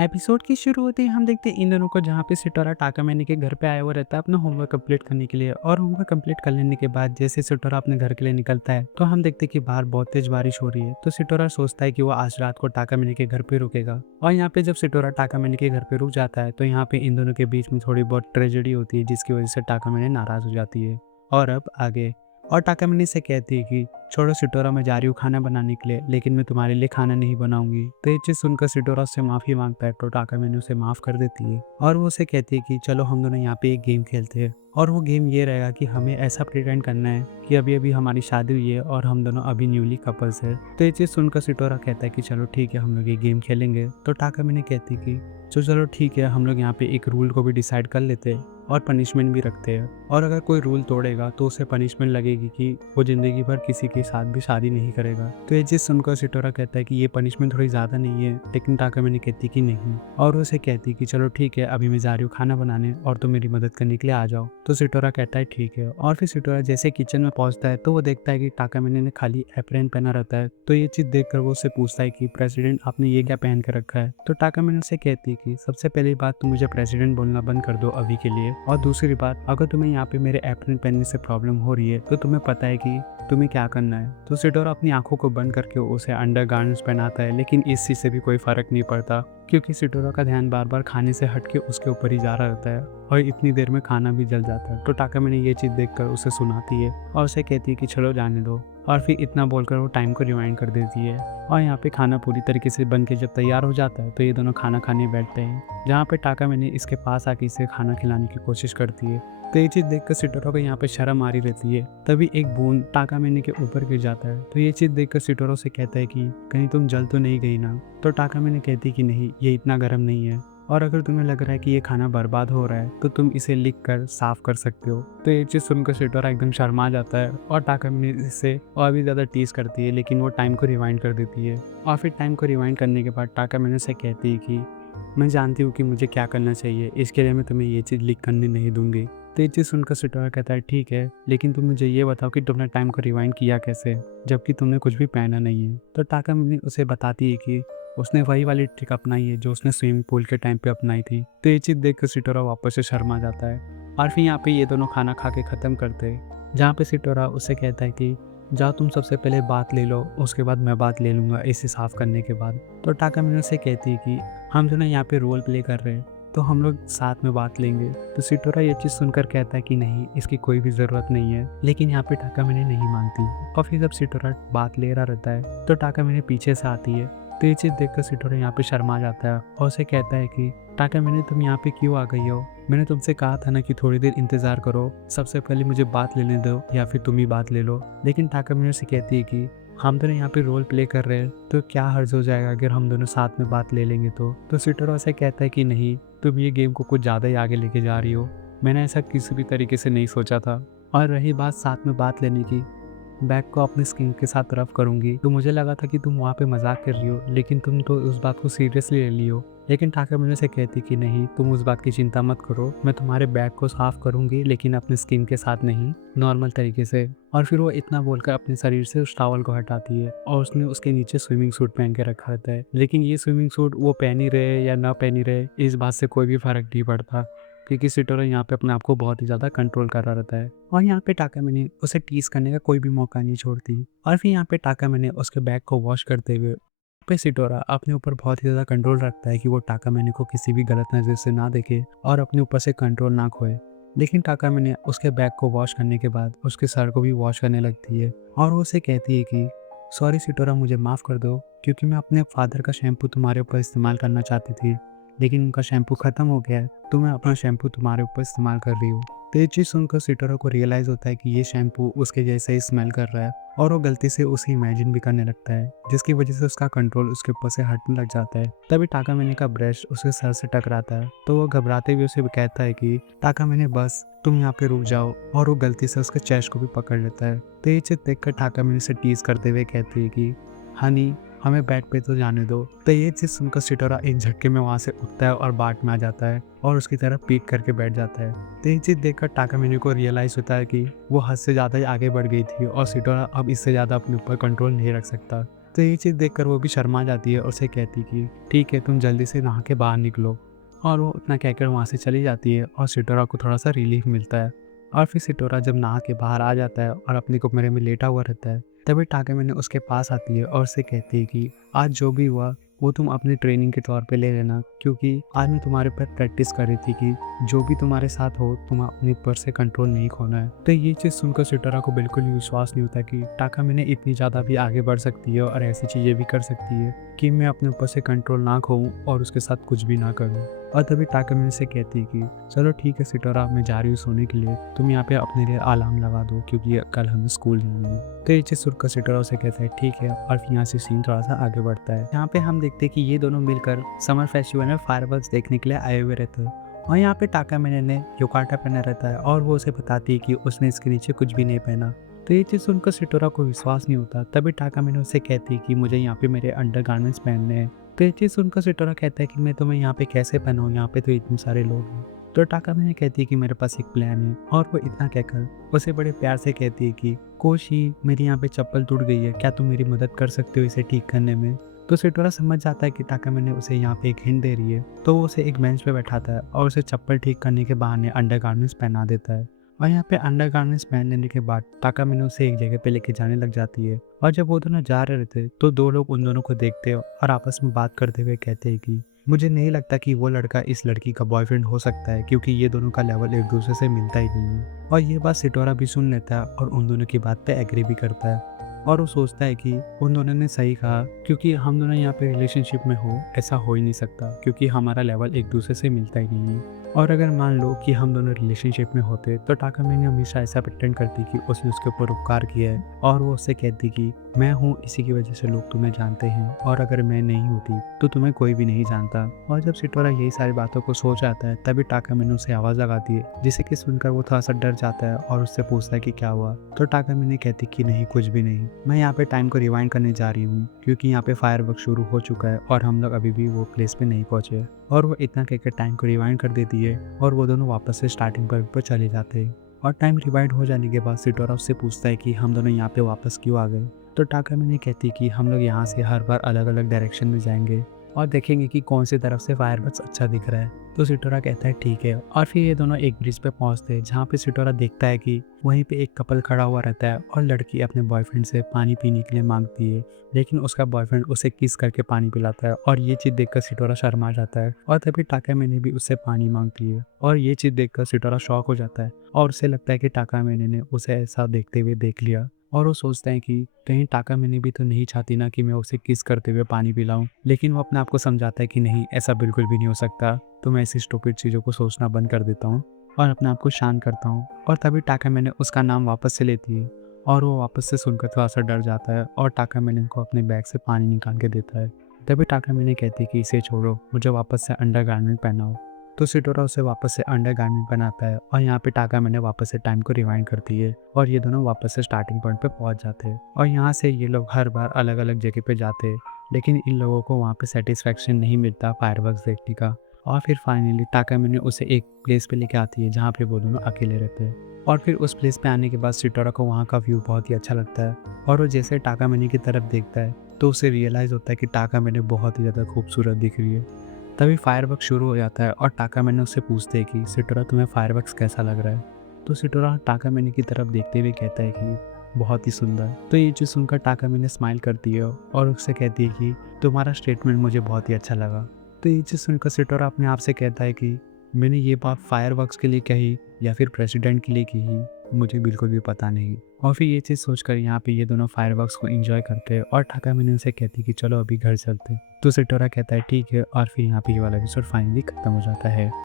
Episode की शुरू होते ही हम देखते हैं इन दोनों को, जहाँ पे सिटोरा टाकामैनी के घर पे आया हुआ रहता है अपना होमवर्क कंप्लीट करने के लिए। और होमवर्क कंप्लीट कर लेने के बाद जैसे सिटोरा अपने घर के लिए निकलता है तो हम देखते हैं कि बाहर बहुत तेज बारिश हो रही है। तो सिटोरा सोचता है कि वो आज रात को टाकामैनी के घर पे रुकेगा। और यहाँ पे जब सिटोरा टाकामैनी के घर पे रुक जाता है तो यहाँ पे इन दोनों के बीच में थोड़ी बहुत ट्रेजेडी होती है, जिसकी वजह से टाकामैनी नाराज हो जाती है। और अब आगे और टाकामैनी से कहती है कि छोड़ो सिटोरा, मैं जा रही हूँ खाना बनाने के लिए, लेकिन मैं तुम्हारे लिए खाना नहीं बनाऊंगी। तो ये चीज़ सुनकर सिटोरा उससे माफ़ी मांगता है तो टाकामैनी उसे माफ़ कर देती है। और वो उसे कहती है कि चलो हम दोनों यहाँ पे एक गेम खेलते हैं। और वो गेम ये रहेगा कि हमें ऐसा प्रिटेंड करना है कि अभी अभी हमारी शादी हुई है और हम दोनों अभी न्यूली कपल्स है। तो ये चीज़ सुनकर सिटोरा कहता है कि चलो ठीक है, हम लोग ये गेम खेलेंगे। तो टाकामैनी कहती कि चलो ठीक है, हम लोग यहाँ पे एक रूल को भी डिसाइड कर लेते हैं और पनिशमेंट भी रखते हैं। और अगर कोई रूल तोड़ेगा तो उसे पनिशमेंट लगेगी कि वो ज़िंदगी भर किसी के साथ भी शादी नहीं करेगा। तो ये चीज़ सुनकर सिटोरा कहता है कि ये पनिशमेंट थोड़ी ज़्यादा नहीं है, लेकिन टाकामैनी कहती कि नहीं। और उसे कहती कि चलो ठीक है, अभी मैं जा रही हूँ खाना बनाने और तुम मेरी मदद करने के लिए आ जाओ। तो सिटोरा कहता है ठीक है। और फिर सिटोरा जैसे किचन में पहुँचता है तो वो देखता है कि टाकामैनी ने खाली एप्रन पहना रहता है। तो ये चीज़ देखकर वो उससे पूछता है कि प्रेसिडेंट, आपने ये क्या पहन कर रखा है। तो टाकामैनी उसे कहती कि सबसे पहली बात, तुम मुझे प्रेसिडेंट बोलना बंद कर दो अभी के लिए। और दूसरी बात, अगर तुम्हें यहाँ पे मेरे एप्रन पहनने से प्रॉब्लम हो रही है तो तुम्हें पता है कि तुम्हें क्या करना है। तो सिटोरा अपनी आंखों को बंद करके उसे अंडरगारमेंट्स पहनाता है, लेकिन इस चीज़ से भी कोई फर्क नहीं पड़ता क्योंकि सिटोरा का ध्यान बार बार खाने से हट के उसके ऊपर ही जा रहा रहता है और इतनी देर में खाना भी जल जाता है। तो टाकामैनी ये चीज़ देखकर उसे सुनाती है और उसे कहती है कि चलो जाने दो। और फिर इतना बोलकर वो टाइम को रिवाइंड कर देती है। और यहाँ पे खाना पूरी तरीके से बन के जब तैयार हो जाता है तो ये दोनों खाना खाने बैठते हैं, जहाँ पे टाकामैनी इसके पास आके इसे खाना खिलाने की कोशिश करती है। तो ये चीज़ देखकर सिटोरा को यहाँ पे शर्म आ रही रहती है। तभी एक बूंद टाकामैनी के ऊपर गिर जाता है। तो ये चीज़ देखकर सिटोरा से कहता है कि कहीं तुम जल तो नहीं गई ना। तो टाकामैनी कहती कि नहीं, ये इतना गर्म नहीं है, और अगर तुम्हें लग रहा है कि ये खाना बर्बाद हो रहा है तो तुम इसे लिख कर साफ कर सकते हो। तो ये चीज़ सुनकर सिटोरा एकदम शर्मा जाता है और टाकामैनी इससे और भी ज़्यादा टीज करती है, लेकिन वो टाइम को रिवाइंड कर देती है। और फिर टाइम को रिवाइंड करने के बाद टाकामैनी से कहती है कि मैं जानती हूँ कि मुझे क्या करना चाहिए, इसके लिए मैं तुम्हें ये चीज़ लिख करने नहीं दूंगी। तो ये चीज़ सुनकर सिटोरा कहता है ठीक है, लेकिन तुम मुझे ये बताओ कि तुमने टाइम को रिवाइंड किया कैसे, जबकि तुमने कुछ भी पहना नहीं है। तो टाकामैनी उसे बताती है कि उसने वही वाली ट्रिक अपनाई है जो उसने स्विमिंग पूल के टाइम पे अपनाई थी। तो ये चीज़ देख कर सिटोरा वापस से शर्मा जाता है। और फिर यहाँ पे ये दोनों खाना खा के ख़त्म करते हैं, जहाँ पे सिटोरा उससे कहता है कि जाओ तुम सबसे पहले बात ले लो, उसके बाद मैं बात ले लूँगा इसे साफ़ करने के बाद। तो टाकामैनी उससे कहती है कि हम जो ना यहाँ पे रोल प्ले कर रहे हैं तो हम लोग साथ में बात लेंगे। तो सिटोरा ये चीज़ सुनकर कहता है कि नहीं, इसकी कोई भी ज़रूरत नहीं है, लेकिन यहाँ पे टाकामैनी नहीं मानती। और फिर जब सिटोरा बात ले रहा रहता है तो टाकामैनी पीछे से आती है। तो ये चीज़ देखकर सिटोरा यहाँ पे शर्मा जाता है और उसे कहता है कि टाकामैनी, तुम यहाँ पे क्यों आ गई हो? मैंने तुमसे कहा था ना कि थोड़ी देर इंतज़ार करो, सबसे पहले मुझे बात लेने दो या फिर तुम ही बात ले लो। लेकिन टाकामैनी उसे कहती है कि हम दोनों यहाँ पे रोल प्ले कर रहे हैं तो क्या हर्ज हो जाएगा अगर हम दोनों साथ में बात ले लेंगे। तो सिटोरा से कहता है कि नहीं, तुम ये गेम को कुछ ज़्यादा ही आगे लेके जा रही हो, मैंने ऐसा किसी भी तरीके से नहीं सोचा था। और रही बात साथ में बात लेने की, बैग को अपनी स्किन के साथ रफ करूंगी, तो मुझे लगा था कि तुम वहाँ पे मजाक कर रही हो, लेकिन तुम तो उस बात को सीरियसली ले ली हो। लेकिन टाकामैनी से कहती कि नहीं, तुम उस बात की चिंता मत करो, मैं तुम्हारे बैग को साफ करूंगी, लेकिन अपनी स्किन के साथ नहीं, नॉर्मल तरीके से। और फिर वो इतना बोलकर अपने शरीर से उस टॉवल को हटाती है और उसने उसके नीचे स्विमिंग सूट पहन के रखा रहता है। लेकिन ये स्विमिंग सूट वो पहन ही रहे या ना पहन ही रहे, इस बात से कोई भी फर्क नहीं पड़ता क्योंकि सिटोरा यहाँ पे अपने आप को बहुत ही ज़्यादा कंट्रोल कर रहा रहता है। और यहाँ पे टाकामैनी उसे टीज करने का कोई भी मौका नहीं छोड़ती। और फिर यहाँ पे टाकामैनी उसके बैग को वॉश करते हुए पे सिटोरा अपने ऊपर बहुत ही ज़्यादा कंट्रोल रखता है कि वो टाकामैनी को किसी भी गलत नज़र से ना देखे और अपने ऊपर से कंट्रोल ना खोए। लेकिन टाकामैनी उसके बैग को वॉश करने के बाद उसके सर को भी वॉश करने लगती है और वो उसे कहती है कि सॉरी सिटोरा, मुझे माफ़ कर दो, क्योंकि मैं अपने फादर का शैम्पू तुम्हारे ऊपर इस्तेमाल करना चाहती थी, लेकिन उनका शैम्पू ख़त्म हो गया है तो मैं अपना शैम्पू तुम्हारे ऊपर इस्तेमाल कर रही हूँ। तो ये चीज़ सुनकर सिटोरा को रियलाइज़ होता है कि ये शैम्पू उसके जैसे ही स्मेल कर रहा है और वो गलती से उसे इमेजिन भी करने लगता है, जिसकी वजह से उसका कंट्रोल उसके ऊपर से हटने लग जाता है। तभी टाकामैनी का ब्रश उसके सर से टकराता है तो वो घबराते हुए उसे कहता है कि टाकामैनी बस, तुम यहाँ पे रुक जाओ, और वो गलती से उसके चेस्ट को भी पकड़ लेता है। तो ये चीज़ देखकर टाकामैनी से टीज करते हुए कहती है कि हनी, हमें बेड पे तो जाने दो। तो ये चीज़ सुनकर सिटोरा एक झटके में वहाँ से उठता है और बाट में आ जाता है और उसकी तरफ पीट करके बैठ जाता है। तो ये चीज़ देखकर टाकामैनी को रियलाइज़ होता है कि वो हद से ज़्यादा ही आगे बढ़ गई थी और सिटोरा अब इससे ज़्यादा अपने ऊपर कंट्रोल नहीं रख सकता। तो ये चीज़ देखकर वो भी शर्मा जाती है और उसे कहती कि ठीक है, तुम जल्दी से नहा के बाहर निकलो। और वो उतना कहकर वहाँ से चली जाती है और सिटोरा को थोड़ा-सा रिलीफ़ मिलता है। और फिर सिटोरा जब नहा के बाहर आ जाता है और अपने कमरे में लेटा हुआ रहता है, तभी टाकामिने उसके पास आती है और उसे कहती है कि आज जो भी हुआ वो तुम अपनी ट्रेनिंग के तौर पे ले लेना, क्योंकि आज मैं तुम्हारे ऊपर प्रैक्टिस कर रही थी कि जो भी तुम्हारे साथ हो तुम अपने ऊपर से कंट्रोल नहीं खोना है। तो ये चीज़ सुनकर सिटोरा को बिल्कुल भी विश्वास नहीं होता कि टाकामिने इतनी ज़्यादा भी आगे बढ़ सकती है और ऐसी चीज़ें भी कर सकती है कि मैं अपने ऊपर से कंट्रोल ना खोऊं और उसके साथ कुछ भी ना करूं। और तभी टाकामिने से कहती है कि चलो ठीक है सिटोरा, मैं जा रही हूँ सोने के लिए, तुम यहाँ पे अपने लिए अलार्म लगा दो क्योंकि कल हमें स्कूल नहीं है। तो ये चीज़ सुनकर सिटोरा उसे कहता है ठीक है, और फिर यहाँ से सीन थोड़ा सा आगे बढ़ता है। यहाँ पे हम देखते हैं कि ये दोनों मिलकर समर फेस्टिवल में फायरवर्क्स देखने के लिए आए हुए रहते हैं। और यहाँ पे टाकामिने ने युकाटा पहना रहता है और वो उसे बताती है कि उसने इसके नीचे कुछ भी नहीं पहना। तो ये चीज़ सुनकर सिटोरा को विश्वास नहीं होता। तभी टाकामिने उससे कहती है कि मुझे यहाँ पे मेरे अंडरगारमेंट्स पहनने हैं। तो ये चीज़ सुनकर सिटोरा कहता है कि मैं तुम्हें यहाँ पे कैसे पहनाऊँ, यहाँ पे तो इतने सारे लोग हैं। तो टाकामिने कहती है कि मेरे पास एक प्लान है, और वो इतना कहकर उसे बड़े प्यार से कहती है कि कोशी, मेरी यहाँ पे चप्पल टूट गई है, क्या तुम मेरी मदद कर सकते हो इसे ठीक करने में। तो सिटोरा समझ जाता है कि टाकामिने उसे यहाँ पे एक हिंट दे रही है, तो वो उसे एक बेंच पे बैठाता है और उसे चप्पल ठीक करने के बहाने अंडरगारमेंट्स पहना देता है। और यहाँ पे अंडरगारमेंट्स पहन लेने के बाद टाकामिने उसे एक जगह पे लेके जाने लग जाती है। और जब वो दोनों जा रहे थे तो दो लोग उन दोनों को देखते हैं और आपस में बात करते हुए कहते हैं कि मुझे नहीं लगता कि वो लड़का इस लड़की का बॉयफ्रेंड हो सकता है, क्योंकि ये दोनों का लेवल एक दूसरे से मिलता ही नहीं है। और ये बात सिटोरा भी सुन लेता है और उन दोनों की बात पे एग्री भी करता है। और वो सोचता है कि उन दोनों ने सही कहा, क्योंकि हम दोनों यहाँ पे रिलेशनशिप में हो ऐसा हो ही नहीं सकता, क्योंकि हमारा लेवल एक दूसरे से मिलता ही नहीं है। और अगर मान लो कि हम दोनों रिलेशनशिप में होते तो टाकामिने हमेशा ऐसा प्रिटेंड करती कि उसने उसके ऊपर उपकार किया है, और वो उससे कहती कि मैं हूँ, इसी की वजह से लोग तुम्हें जानते हैं, और अगर मैं नहीं होती तो तुम्हें कोई भी नहीं जानता। और जब सिटोरा यही सारी बातों को सोच आता है तभी टाकामिने उसे आवाज़ लगाती है, जिसे कि सुनकर वो थोड़ा सा डर जाता है और उससे पूछता है कि क्या हुआ। तो टाकामिने कहती कि नहीं, कुछ भी नहीं, मैं यहाँ पे टाइम को रिवाइंड करने जा रही हूँ, क्योंकि यहाँ पे फायरवर्क शुरू हो चुका है और हम लोग अभी भी वो प्लेस पे नहीं पहुँचे। और वो इतना कहकर टाइम को रिवाइंड कर देती है और वो दोनों वापस से स्टार्टिंग पॉइंट पर चले जाते हैं। और टाइम रिवाइंड हो जाने के बाद सिटोरा उससे पूछता है कि हम दोनों यहाँ पे वापस क्यों आ गए। तो टाकामिने कहती कि हम लोग यहाँ से हर बार अलग अलग डायरेक्शन में जाएंगे और देखेंगे कि कौन सी तरफ से फायरवर्क्स अच्छा दिख रहा है। तो सिटोरा कहता है ठीक है, और फिर ये दोनों एक ब्रिज पे पहुंचते हैं, जहाँ पे सिटोरा देखता है कि वहीं पे एक कपल खड़ा हुआ रहता है और लड़की अपने बॉयफ्रेंड से पानी पीने के लिए मांगती है, लेकिन उसका बॉयफ्रेंड उसे किस करके पानी पिलाता है। और ये चीज़ देखकर सिटोरा शर्मा जाता है और तभी टाकामिने भी उससे पानी मांगती है, और ये चीज़ देखकर सिटोरा शॉक हो जाता है और उसे लगता है कि टाकामिने ने उसे ऐसा देखते हुए देख लिया। और वो सोचते हैं कि कहीं टाकामिने भी तो नहीं चाहती ना कि मैं उसे किस करते हुए पानी पिलाऊं, लेकिन वो अपने आप को समझाता है कि नहीं, ऐसा बिल्कुल भी नहीं हो सकता। तो मैं ऐसी स्टूपिड चीज़ों को सोचना बंद कर देता हूँ और अपने आप को शांत करता हूँ। और तभी टाकामिने उसका नाम वापस से लेती है और वो वापस से सुनकर थोड़ा सा डर जाता है और टाकामिने को अपने बैग से पानी निकाल के देता है। तभी टाकामिने कहती है कि इसे छोड़ो, मुझे वापस से अंडरगारमेंट पहनाओ। तो सिटोरा उसे वापस से अंडरगारमेंट बनाता है और यहाँ पे टाकामिने वापस से टाइम को रिवाइंड करती है और ये दोनों वापस से स्टार्टिंग पॉइंट पे पहुंच जाते हैं। और यहाँ से ये लोग हर बार अलग अलग जगह पे जाते हैं, लेकिन इन लोगों को वहाँ पे सेटिस्फेक्शन नहीं मिलता फायरवर्क्स देखने का। और फिर फाइनली टाकामिने उसे एक प्लेस पे लेके आती है जहाँ पे वो दोनों अकेले रहते हैं। और फिर उस प्लेस पे आने के बाद सिटोरा को वहाँ का व्यू बहुत ही अच्छा लगता है, और वो जैसे टाकामिने की तरफ देखता है तो उसे रियलाइज़ होता है कि टाकामिने बहुत ही ज़्यादा खूबसूरत दिख रही है। तभी फायरवर्क शुरू हो जाता है और टाकामिने उससे पूछते हैं कि सिटोरा, तुम्हें फायरवर्क्स कैसा लग रहा है। तो सिटोरा टाकामिने की तरफ देखते हुए कहता है कि बहुत ही सुंदर। तो ये चीज़ सुनकर टाकामिने स्माइल करती है और उससे कहती है कि तुम्हारा स्टेटमेंट मुझे बहुत ही अच्छा लगा। तो ये चीज़ सुनकर सिटोरा अपने आप से कहता है कि मैंने ये बात फायरवर्क्स के लिए कही या फिर प्रेसिडेंट के लिए कही, मुझे बिल्कुल भी पता नहीं। और फिर ये चीज़ सोचकर यहाँ पे ये दोनों फायरवर्क्स को एंजॉय करते हैं और टाकामिने उनसे कहती कि चलो अभी घर चलते हैं। तो सिटोरा कहता है ठीक है, और फिर यहाँ पे ये वाला एपिसोड फाइनली खत्म हो जाता है।